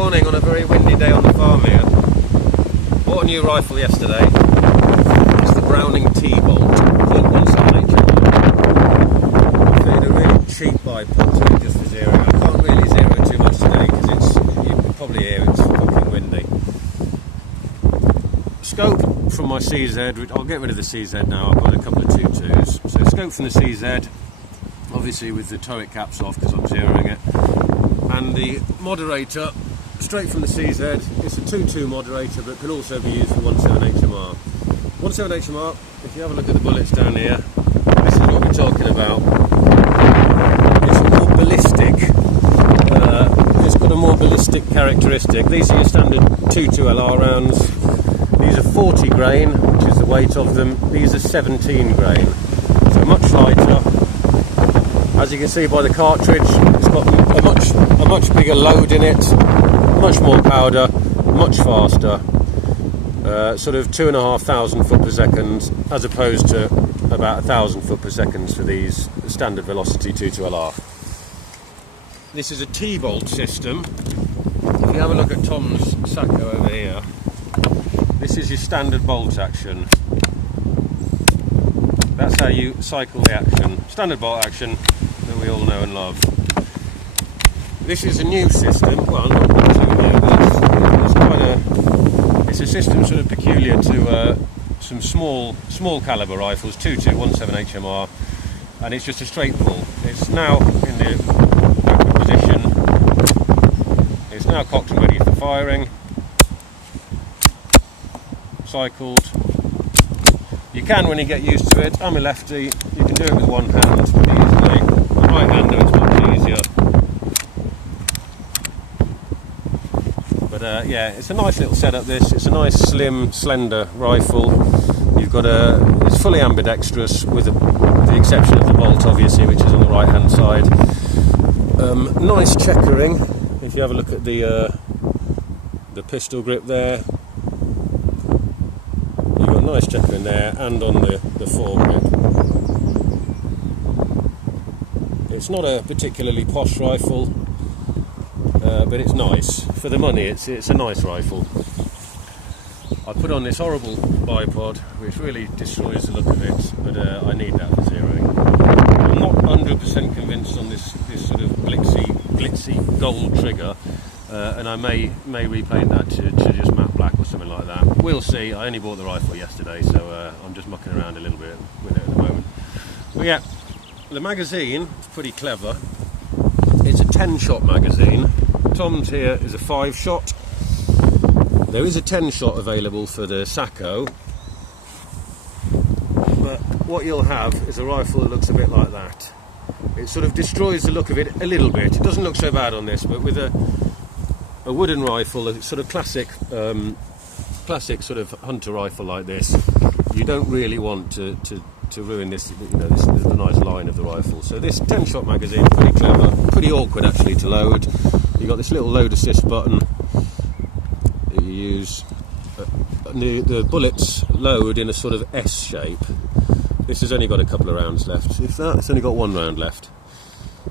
morning on a very windy day on the farm here. Bought a new rifle yesterday. It's the Browning T-Bolt, Glock 178. I paid a really cheap bipod to it just for zeroing. I can't really zero too much today because you can probably hear it's fucking windy. Scope from my CZ, I'll get rid of the CZ now, I've got a couple of 2.2s. So scope from the CZ, obviously with the turret caps off because I'm zeroing it. And the moderator, straight from the CZ, it's a 2.2 moderator but can also be used for 1.7 HMR. 1.7 HMR, if you have a look at the bullets down here, this is what we're talking about. It's more ballistic, it's got a more ballistic characteristic. These are your standard 2.2 LR rounds. These are 40 grain, which is the weight of them. These are 17 grain, so much lighter. As you can see by the cartridge, it's got a much bigger load in it, much more powder, much faster, sort of 2,500 foot per second, as opposed to about 1,000 foot per second for these standard velocity 2.2 LR. This is a T-bolt system. If you have a look at Tom's Sacco over here, this is your standard bolt action. That's how you cycle the action. Standard bolt action that we all know and love. This is a new system. Well, not too new, but it's a system sort of peculiar to some small caliber rifles, 2.2 1.7 HMR, and it's just a straight pull. It's now in the backward position. It's now cocked and ready for firing. Cycled. You can, when you get used to it, I'm a lefty, you can do it with one hand pretty easily. The right hander it's much easier. But yeah, it's a nice little setup this. It's a nice slim, slender rifle. You've got it's fully ambidextrous with the exception of the bolt obviously, which is on the right hand side. Nice checkering. If you have a look at the pistol grip there, nice checker in there and on the foregrip. It's not a particularly posh rifle, but it's nice. For the money, it's a nice rifle. I put on this horrible bipod, which really destroys the look of it, but I need that for zeroing. I'm not 100% convinced on this sort of glitzy gold trigger. And I may repaint that to just matte black or something like that. We'll see. I only bought the rifle yesterday, so I'm just mucking around a little bit with it at the moment. But yeah, the magazine is pretty clever. It's a 10-shot magazine. Tom's here is a 5-shot. There is a 10-shot available for the Sacco, but what you'll have is a rifle that looks a bit like that. It sort of destroys the look of it a little bit. It doesn't look so bad on this, but with a wooden rifle, a sort of classic sort of hunter rifle like this, you don't really want to ruin this. You know, this is the nice line of the rifle. So this 10-shot magazine, pretty clever, pretty awkward actually to load. You got this little load assist button that you use. The bullets load in a sort of S shape. This has only got a couple of rounds left. If that, it's only got one round left.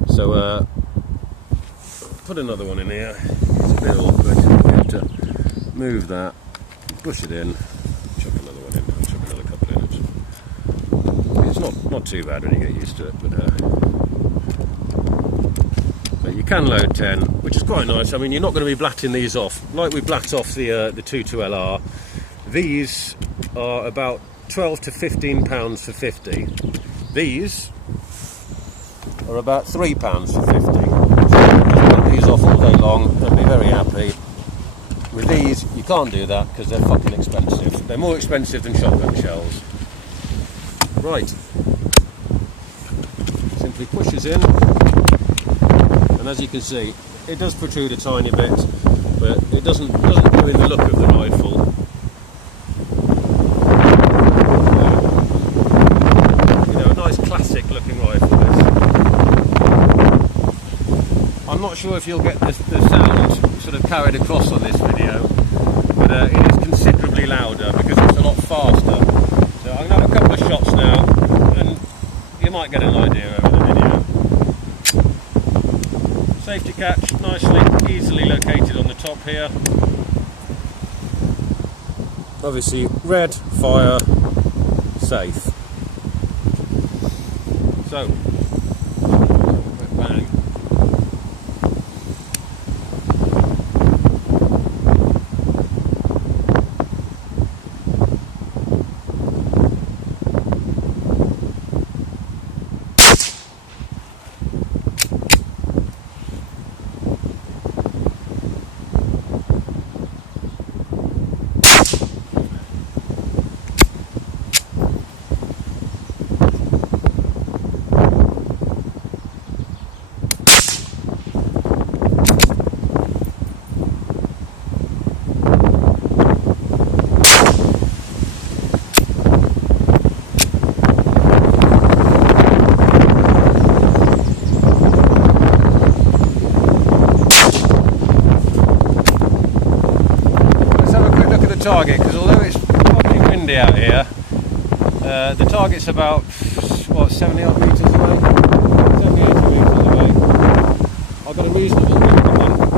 So put another one in here. It's a bit awkward. You have to move that, push it in, chuck another one in, chuck another couple in. It's not too bad when you get used to it, but you can load 10, which is quite nice. I mean, you're not going to be blatting these off like we blat off the 2.2 LR. These are about 12 to 15 pounds for 50. These are about £3 for 50. These off all day long and be very happy. With these you can't do that because they're fucking expensive. They're more expensive than shotgun shells. Right, simply pushes in, and as you can see it does protrude a tiny bit, but it doesn't ruin the look of the rifle. You know, a nice classic looking rifle this. I'm not sure if you'll get the sound sort of carried across on this video, but it is considerably louder because it's a lot faster. So I'm going to have a couple of shots now and you might get an idea over the video. Safety catch nicely, easily located on the top here. Obviously red, fire, safe. So, quick bang. Target, because although it's probably windy out here, the target's about what, 70 odd metres away, 70, 80 metres away. I've got a reasonable grip on one.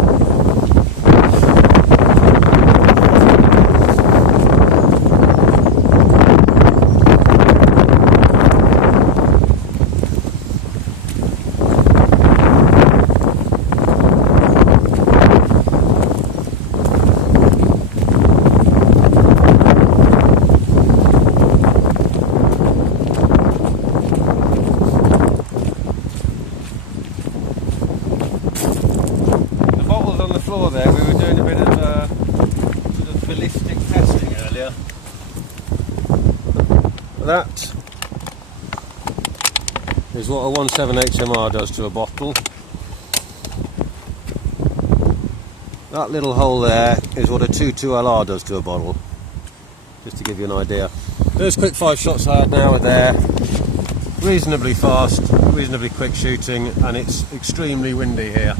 There, we were doing a bit of sort of ballistic testing earlier. That is what a 1.7 HMR does to a bottle. That little hole there is what a 2.2 LR does to a bottle, just to give you an idea. Those quick 5 shots I had now are there, reasonably fast, reasonably quick shooting, and it's extremely windy here.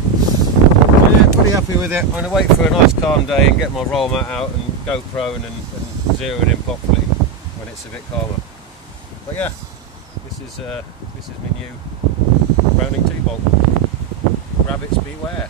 Yeah, pretty happy with it. I'm going to wait for a nice calm day and get my roll mat out and GoPro and zero it in properly when it's a bit calmer. But yeah, this is my new Browning 2 bolt. Rabbits beware.